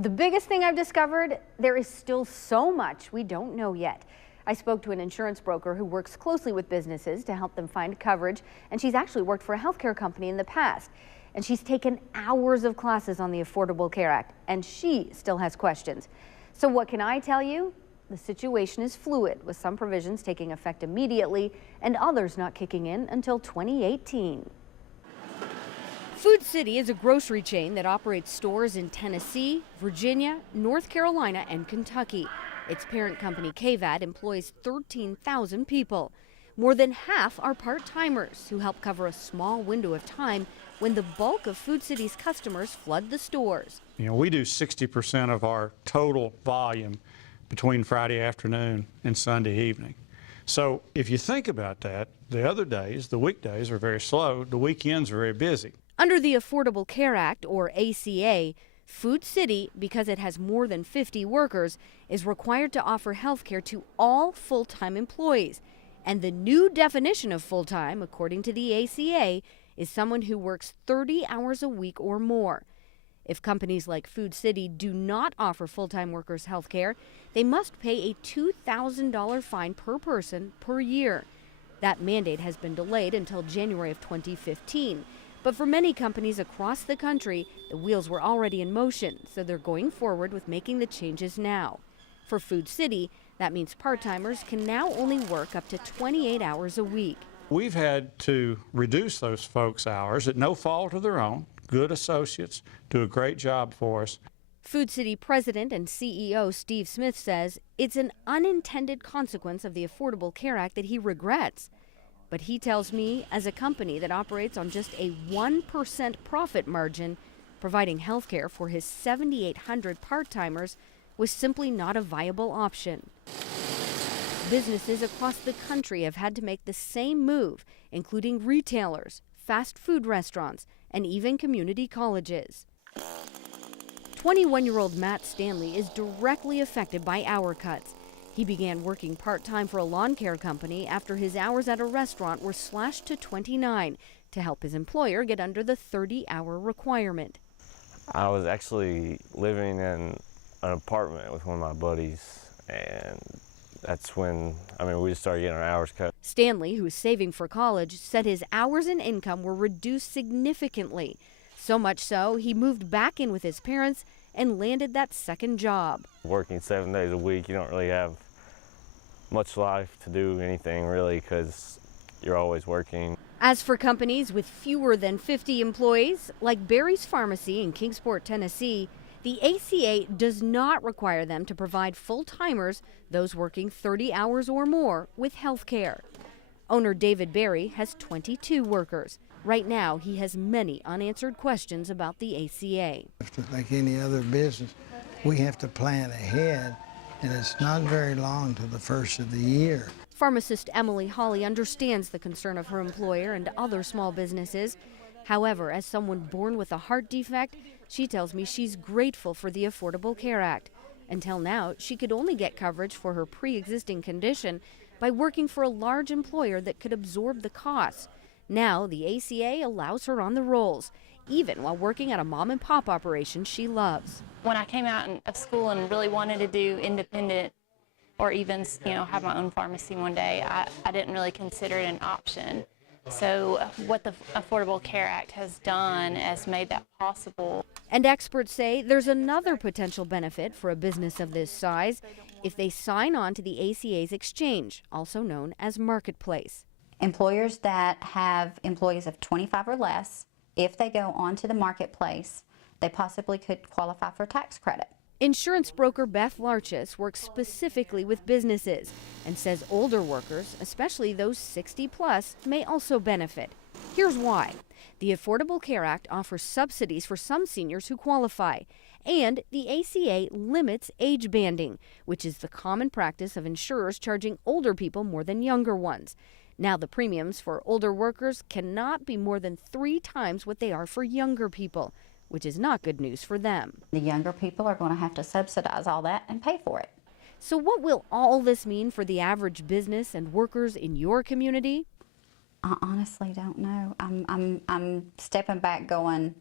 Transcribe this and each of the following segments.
The biggest thing I've discovered, there is still so much we don't know yet. I spoke to an insurance broker who works closely with businesses to help them find coverage, and she's actually worked for a healthcare company in the past. And she's taken hours of classes on the Affordable Care Act, and she still has questions. So what can I tell you? The situation is fluid, with some provisions taking effect immediately and others not kicking in until 2018. Wcyb is a grocery chain that operates stores in Tennessee, Virginia, North Carolina, and Kentucky. Its parent company, Wcyb, employs 13,000 people. More than half are part-timers who help cover a small window of time when the bulk of Wcyb's customers flood the stores. We do 60% of our total volume between Friday afternoon and Sunday evening. So if you think about that, the other days, the weekdays are very slow, the weekends are very busy. Under the Affordable Care Act, or ACA, Wcyb, because it has more than 50 workers, is required to offer health care to all full-time employees. And the new definition of full-time, according to the ACA, is someone who works 30 hours a week or more. If companies like Wcyb do not offer full-time workers health care, they must pay a $2,000 fine per person per year. That mandate has been delayed until January of 2015. But for many companies across the country, the wheels were already in motion, so they're going forward with making the changes now. For Wcyb, that means part-timers can now only work up to 28 hours a week. We've had to reduce those folks' hours at no fault of their own. Good associates do a great job for us. Wcyb President and CEO Steve Smith says it's an unintended consequence of the Affordable Care Act that he regrets. But he tells me, as a company that operates on just a 1% profit margin, providing health care for his 7,800 part-timers was simply not a viable option. Businesses across the country have had to make the same move, including retailers, fast food restaurants, and even community colleges. 21-year-old Matt Stanley is directly affected by hour cuts. He began working part-time for a lawn care company after his hours at a restaurant were slashed to 29 to help his employer get under the 30-hour requirement. I was actually living in an apartment with one of my buddies, and that's when, we just started getting our hours cut. Stanley, who's saving for college, said his hours and income were reduced significantly. So much so, he moved back in with his parents and landed that second job. Working 7 days a week, you don't really have much life to do anything really because you're always working. As for companies with fewer than 50 employees, like Barry's Pharmacy in Kingsport, Tennessee, the ACA does not require them to provide full-timers, those working 30 hours or more, with health care. Owner David Barry has 22 workers. Right now, he has many unanswered questions about the ACA. Like any other business, we have to plan ahead, and it's not very long to the first of the year. Pharmacist Emily Hawley understands the concern of her employer and other small businesses. However, as someone born with a heart defect, she tells me she's grateful for the Affordable Care Act. Until now, she could only get coverage for her pre-existing condition by working for a large employer that could absorb the costs. Now, the ACA allows her on the rolls, even while working at a mom-and-pop operation she loves. When I came out of school and really wanted to do independent or even, have my own pharmacy one day, I didn't really consider it an option. So what the Affordable Care Act has done has made that possible. And experts say there's another potential benefit for a business of this size if they sign on to the ACA's exchange, also known as Marketplace. Employers that have employees of 25 or less, if they go onto the Marketplace, they possibly could qualify for a tax credit. Insurance broker Beth Larches works specifically with businesses and says older workers, especially those 60 plus, may also benefit. Here's why. The Affordable Care Act offers subsidies for some seniors who qualify, and the ACA limits age banding, which is the common practice of insurers charging older people more than younger ones. Now the premiums for older workers cannot be more than 3 times what they are for younger people, which is not good news for them. The younger people are going to have to subsidize all that and pay for it. So what will all this mean for the average business and workers in your community? I honestly don't know. I'm stepping back going,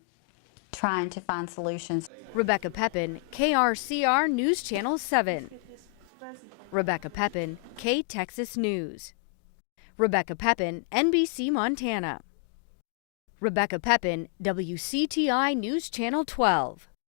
trying to find solutions. Rebecca Pepin, KRCR News Channel 7. Rebecca Pepin, K-Texas News. Rebecca Pepin, NBC Montana. Rebecca Pepin, WCTI News Channel 12.